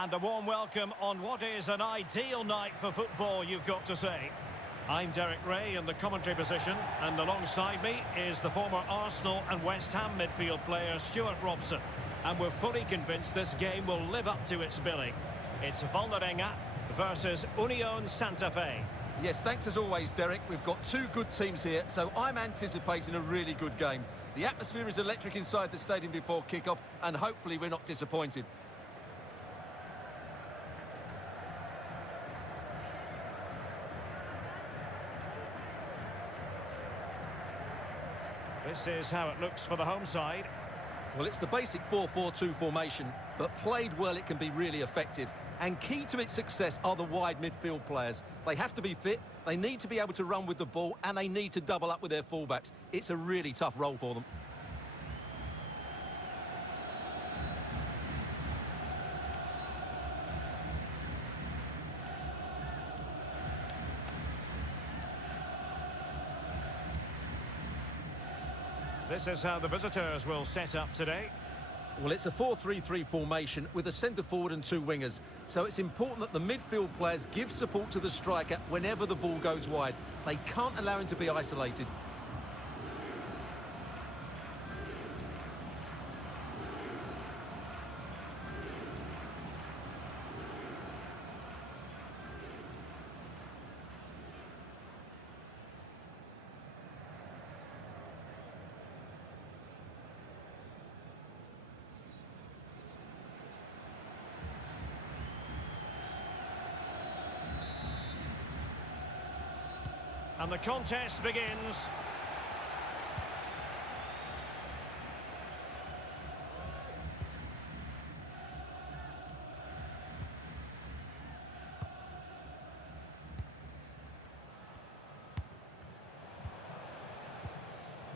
And a warm welcome on what is an ideal night for football, you've got to say. I'm Derek Ray in the commentary position, and alongside me is the former Arsenal and West Ham midfield player Stuart Robson. And we're fully convinced this game will live up to its billing. It's Vålerenga versus Union Santa Fe. Yes, thanks as always, Derek. We've got two good teams here, so I'm anticipating a really good game. The atmosphere is electric inside the stadium before kick-off, and hopefully we're not disappointed. This is how it looks for the home side. Well, it's the basic 4-4-2 formation, but played well it can be really effective. And key to its success are the wide midfield players. They have to be fit, they need to be able to run with the ball, and they need to double up with their fullbacks. It's a really tough role for them. This is how the visitors will set up today. Well, it's a 4-3-3 formation with a centre forward and two wingers. So it's important that the midfield players give support to the striker whenever the ball goes wide. They can't allow him to be isolated. And the contest begins.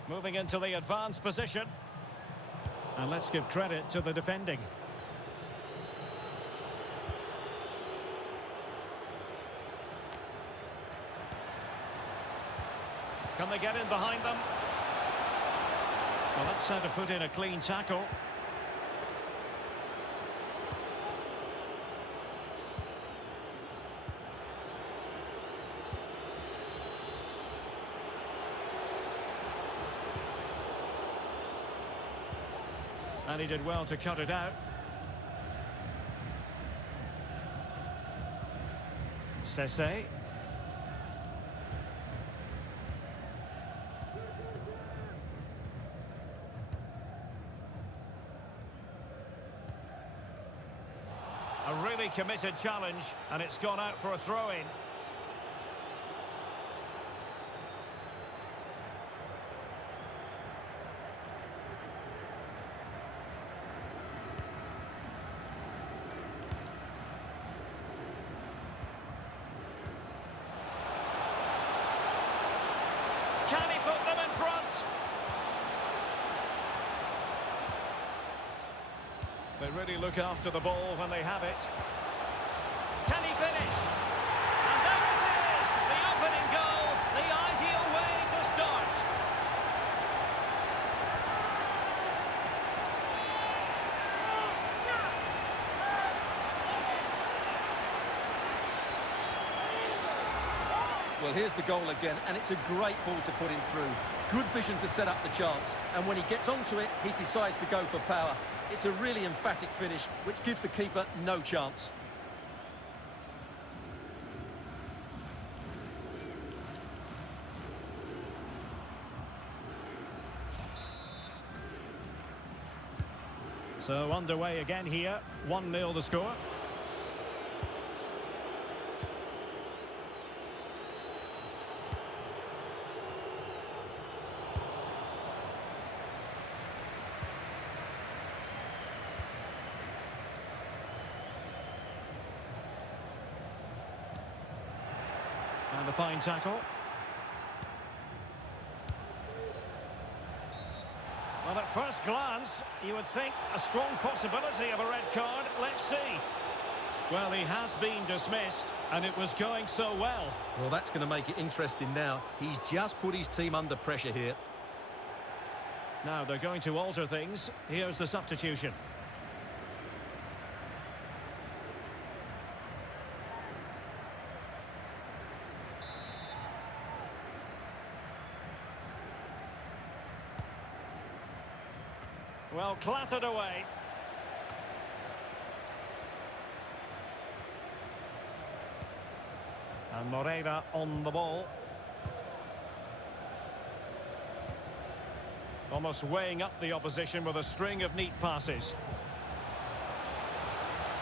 Moving into the advanced position. And let's give credit to the defending. Can they get in behind them? Well, that's how to put in a clean tackle. And he did well to cut it out. Sese. A really committed challenge, and it's gone out for a throw-in. Can he put them in front? They really look after the ball when they have it. Can he finish? And there it is! The opening goal, the ideal way to start. Well, here's the goal again, and it's a great ball to put him through. Good vision to set up the chance, and when he gets onto it, he decides to go for power. It's a really emphatic finish, which gives the keeper no chance. So underway again here, 1-0 the score. And a fine tackle. Well, at first glance, you would think a strong possibility of a red card. Let's see. Well, he has been dismissed, and it was going so well. Well, that's going to make it interesting now. He's just put his team under pressure here. Now they're going to alter things. Here's the substitution. Well, clattered away. And Moreira on the ball. Almost weighing up the opposition with a string of neat passes.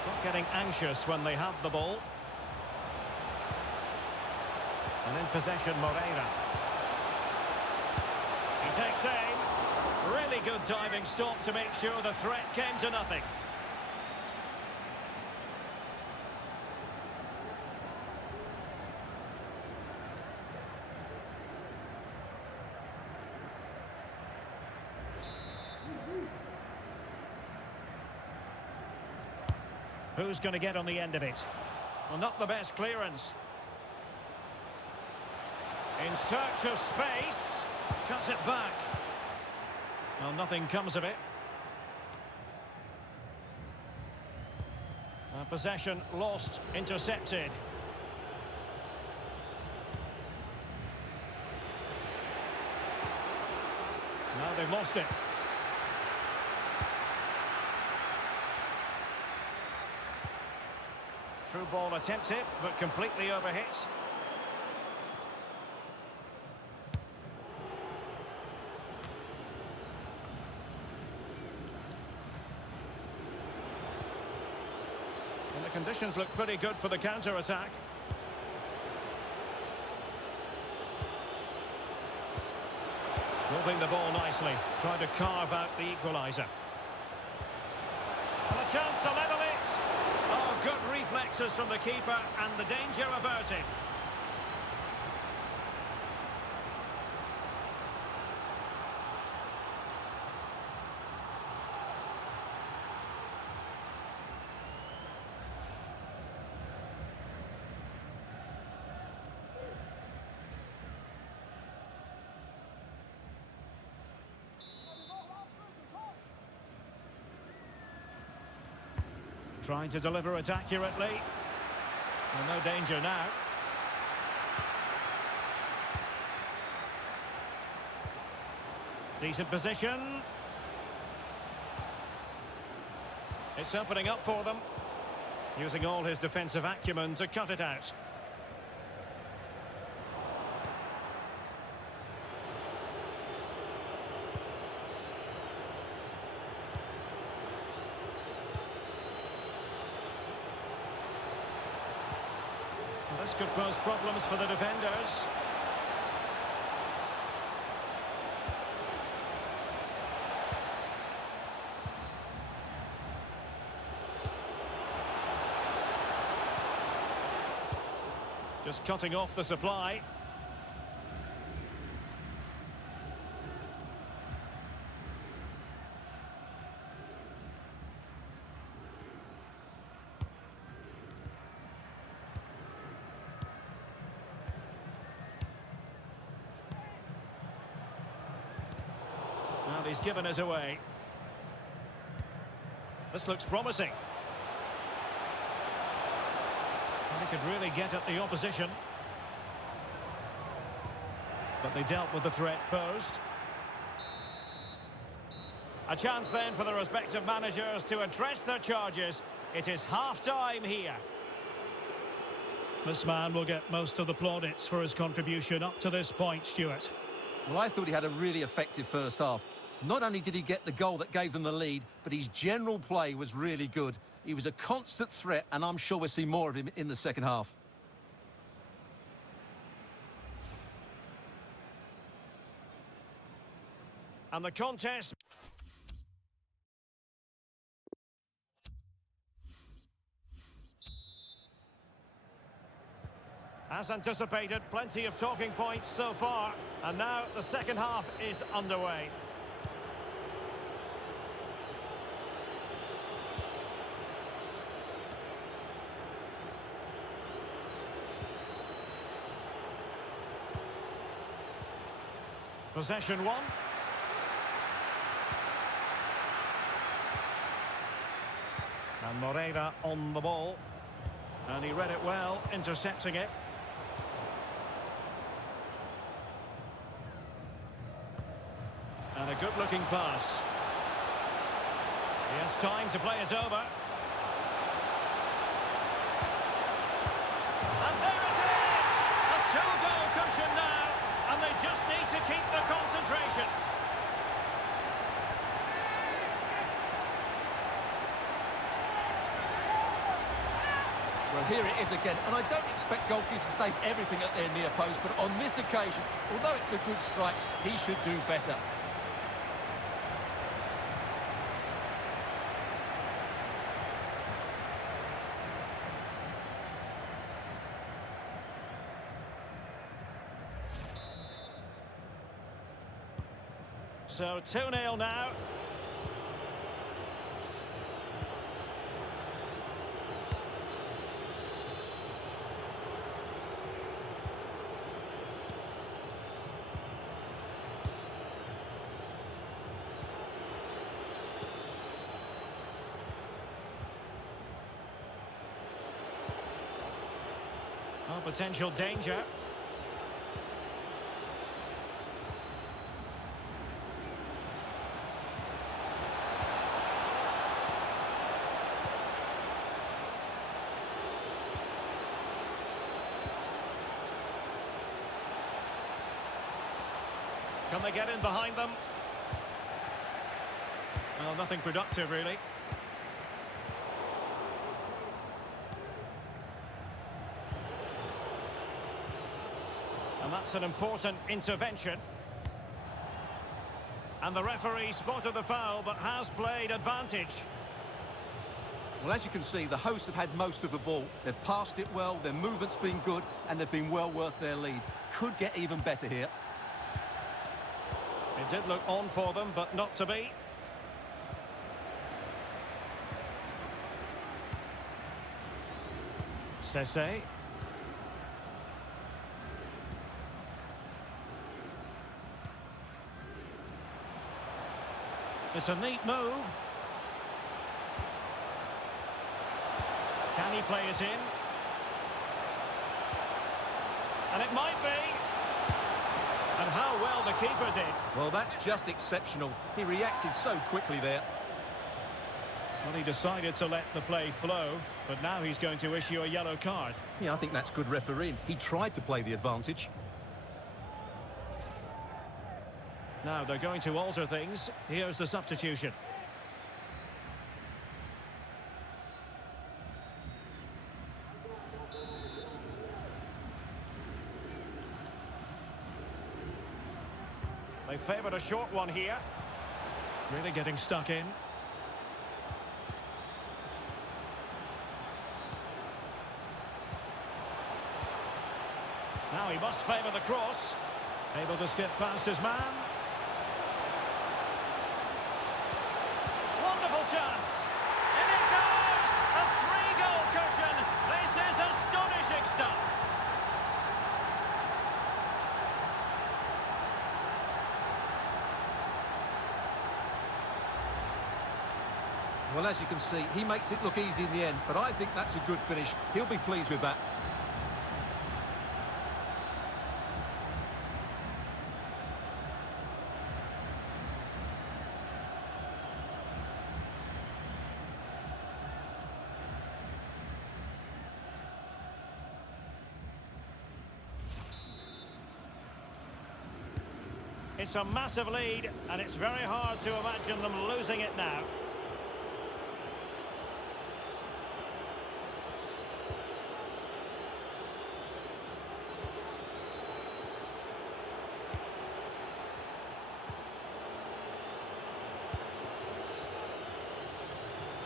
Not getting anxious when they have the ball. And in possession, Moreira. He takes aim. Really good diving stop to make sure the threat came to nothing. Who's going to get on the end of it? Well, not the best clearance. In search of space. Cuts it back. Well, nothing comes of it. Possession lost, intercepted. Now they've lost it. Through ball attempted, but completely overhit. And the conditions look pretty good for the counter-attack. Moving the ball nicely, trying to carve out the equaliser. And a chance to level it. Oh, good reflexes from the keeper, and the danger averted. Trying to deliver it accurately. Well, no danger now. Decent position. It's opening up for them. Using all his defensive acumen to cut it out. This could pose problems for the defenders. Just cutting off the supply. Well, he's given us away. This looks promising. Well, he could really get at the opposition. But they dealt with the threat posed. A chance then for the respective managers to address their charges. It is half-time here. This man will get most of the plaudits for his contribution up to this point, Stuart. Well, I thought he had a really effective first half. Not only did he get the goal that gave them the lead, but his general play was really good. He was a constant threat, and I'm sure we'll see more of him in the second half. And the contest... As anticipated, plenty of talking points so far. And now the second half is underway. Possession one. And Moreira on the ball. And he read it well, intercepting it. And a good-looking pass. He has time to play it over. And there it is! A two-goal cushion now, and they just need to keep the concentration. Well, here it is again, and I don't expect goalkeepers to save everything at their near post, but on this occasion, although it's a good strike, he should do better. So 2-0 now. Oh, potential danger. Can they get in behind them? Well, nothing productive, really. And that's an important intervention. And the referee spotted the foul, but has played advantage. Well, as you can see, the hosts have had most of the ball. They've passed it well, their movement's been good, and they've been well worth their lead. Could get even better here. It did look on for them, but not to be. Sese. It's a neat move. Can he play it in? And it might be. And how well the keeper did. Well, that's just exceptional. He reacted so quickly there. Well, he decided to let the play flow, but now he's going to issue a yellow card. Yeah, I think that's good refereeing. He tried to play the advantage. Now they're going to alter things. Here's the substitution. They favoured a short one here. Really getting stuck in. Now he must favour the cross. Able to skip past his man. Wonderful chance. In it goes! A three-goal cushion. This is astonishing stuff. Well, as you can see, he makes it look easy in the end, but I think that's a good finish. He'll be pleased with that. It's a massive lead, and it's very hard to imagine them losing it now.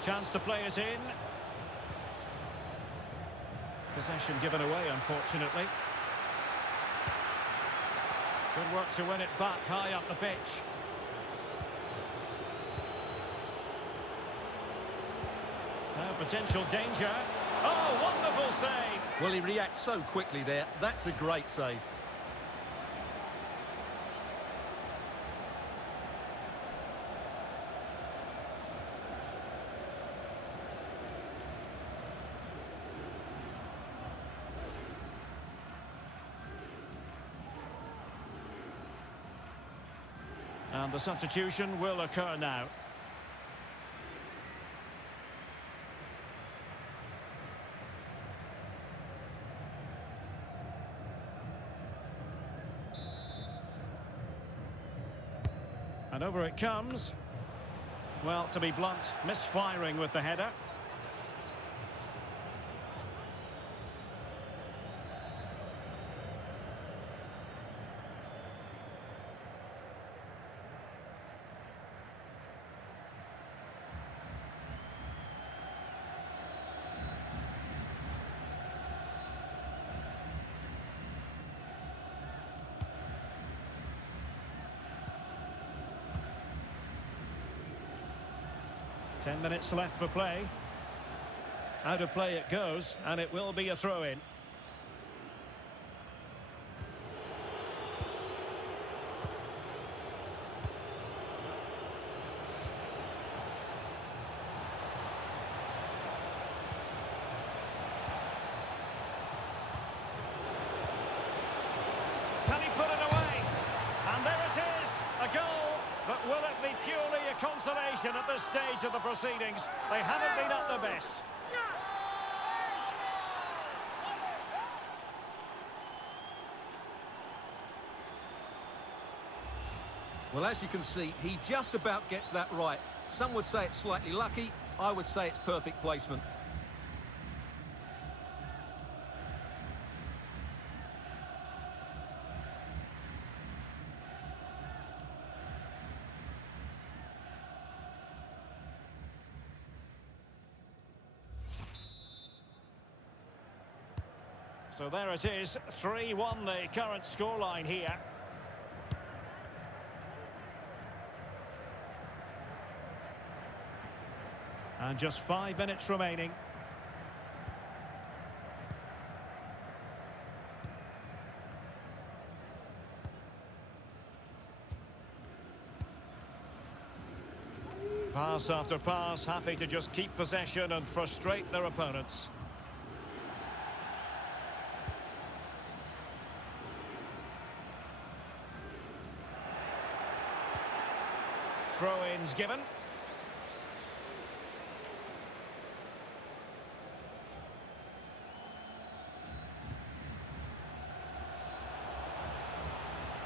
Chance to play it in. Possession given away, unfortunately. Good work to win it back high up the pitch. Now potential danger. Oh, wonderful save! Well, he reacts so quickly there. That's a great save. And the substitution will occur now. And over it comes. Well, to be blunt, misfiring with the header. Ten minutes left for play. Out of play it goes, and it will be a throw-in. Can he put it away? And there it is, a goal. But will it be purely a consolation at this stage of the proceedings? They haven't been at their best. Well, as you can see, he just about gets that right. Some would say it's slightly lucky. I would say it's perfect placement. So there it is, 3-1 the current scoreline here. And just 5 minutes remaining. Pass after pass, happy to just keep possession and frustrate their opponents. Throw-ins given.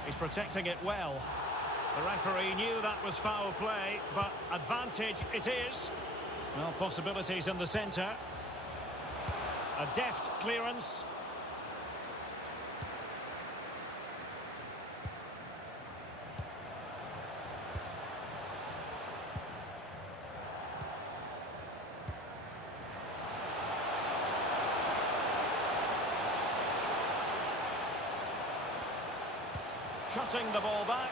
He's protecting it well. The referee knew that was foul play, but advantage it is. Well, possibilities in the centre. A deft clearance. Cutting the ball back.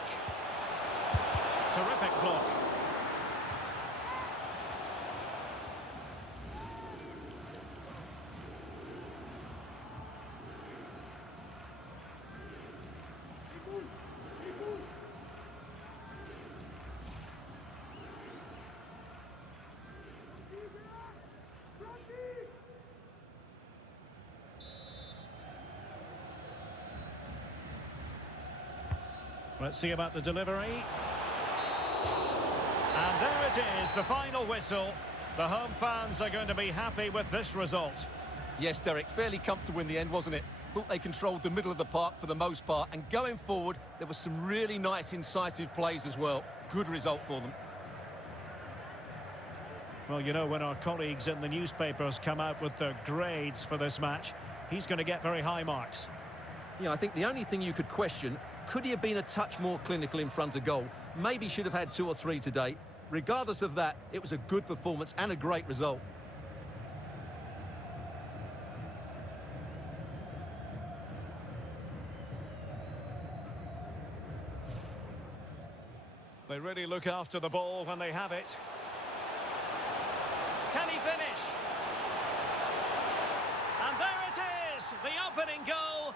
Terrific block. Let's see about the delivery. And there it is, the final whistle. The home fans are going to be happy with this result. Yes, Derek, fairly comfortable in the end, wasn't it? Thought they controlled the middle of the park for the most part, and going forward, there were some really nice, incisive plays as well. Good result for them. Well, you know, when our colleagues in the newspapers come out with their grades for this match, he's going to get very high marks. Yeah, I think the only thing you could question, could he have been a touch more clinical in front of goal? Maybe should have had 2 or 3 today. Regardless of that, it was a good performance and a great result. They really look after the ball when they have it. Can he finish? And there it is, the opening goal.